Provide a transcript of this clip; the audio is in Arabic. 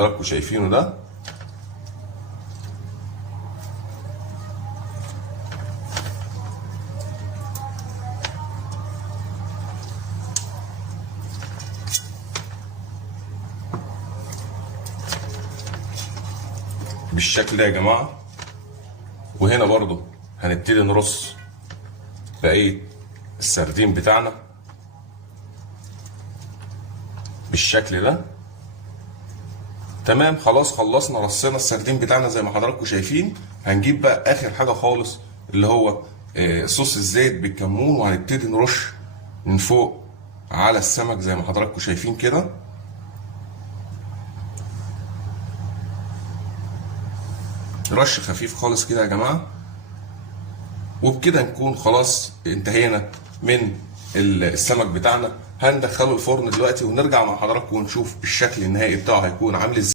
حضراتكم شايفينه ده بالشكل ده يا جماعه. وهنا برضو هنبتدي نرص بقيه السردين بتاعنا بالشكل ده. تمام، خلاص خلصنا رصينا السردين بتاعنا زي ما حضراتكم شايفين. هنجيب بقى اخر حاجه خالص اللي هو صوص الزيت بالكمون، وهنبتدي نرش من فوق على السمك زي ما حضراتكم شايفين كده. رش خفيف خالص كده يا جماعه، وبكده نكون خلاص انتهينا من السمك بتاعنا. هندخله الفرن دلوقتي ونرجع مع حضراتكم ونشوف الشكل النهائي بتاعه هيكون عامل ازاي.